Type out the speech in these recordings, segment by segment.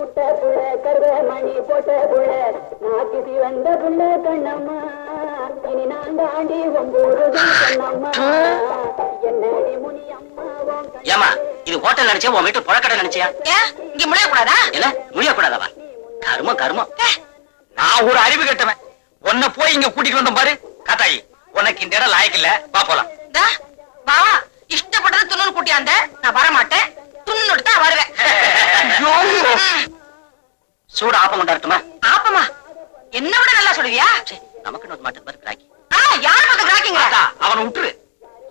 புட்ட புள்ள கருவ மணி போட்ட புள்ள நாக்கு சிவந்த புள்ள கண்ணம்மா இனி நான் தாண்டி ஒம்பூருதான் கண்ணம்மா என்னடி முனி அம்மா ஏமா இது ஹோட்டல் நினைச்சா உன் வீட்டு புழக்கடை நினைச்சியா இங்க முடிய கூடாதா இல்ல முடிய கூடாதவா கருமம் கருமம் நான் ஒரு அறிவு கட்டுவேன் உன்னை போய் இங்க கூட்டிட்டு வந்தோம் பாரு காத்தாயி உனக்கு இந்த இடம் லாயக்கு இல்ல வா போலாம் வா இஷ்டப்பட்டது துண்ணூறு கூட்டியாந்த நான் வர மாட்டேன் துண்ணூறு தான் வருவேன் சூட ஆப்பம் கொண்டாடட்டுமா ஆப்பமா என்ன விட நல்லா சொல்லுவியா நமக்கு மாட்டு பாரு கிராக்கி யார் பார்த்து கிராக்கிங்க அவனை விட்டுரு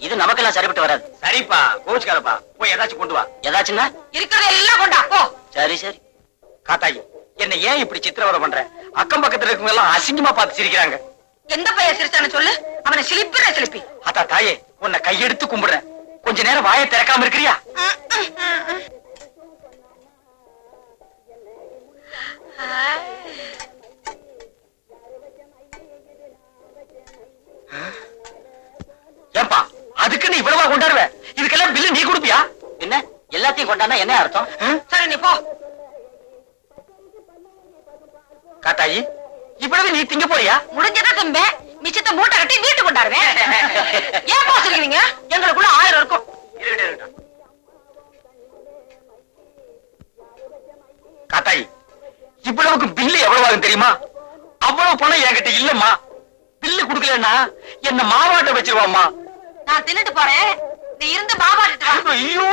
இது நமக்கெல்லாம் சரிப்பட்டு வராது சரிப்பா கோச்சுக்காரப்பா போய் ஏதாச்சும் கொண்டு வா ஏதாச்சுன்னா இருக்கிறத எல்லாம் கொண்டா போ சரி சரி காத்தாயி என்ன ஏன் இப்படி சித்திரவதை பண்ற அக்கம் பக்கத்துல இருக்கவங்க எல்லாம் அசிங்கமா பார்த்து சிரிக்கிறாங்க எந்த பையன் சிரிச்சான்னு சொல்லு அவனை சிலிப்பிற சிலிப்பி அத்தா தாயே உன்னை கையெடுத்து கும்பிடுறேன் கொஞ்ச நேரம் வாயை திறக்காம இருக்கிறியா ஏன்பா அதுக்கு நீ இவ்வளவா கொண்டாடுவ இதுக்கெல்லாம் பில்லு நீ கொடுப்பியா என்ன எல்லாத்தையும் கொண்டாடா என்ன அர்த்தம் சரி நீ போ காத்தாயி இவ்வளவு நீ திங்க போறியா முடிஞ்சதா தும்ப மிச்சத்தை மூட்டை கட்டி வீட்டு கொண்டாடுவேன் ஏன் போசிருக்கீங்க எங்களுக்குள்ள 1000 இருக்கும் காத்தாயி இவ்வளவுக்கு பில்லு எவ்வளவு ஆகும் தெரியுமா அவ்வளவு பணம் என்கிட்ட இல்லம்மா பில்லு குடுக்கலன்னா என்ன மாவாட்ட வச்சிருவாம்மா நான் தின்னுட்டு போறேன் நீ இருந்து மாவாட்டு ஐயோ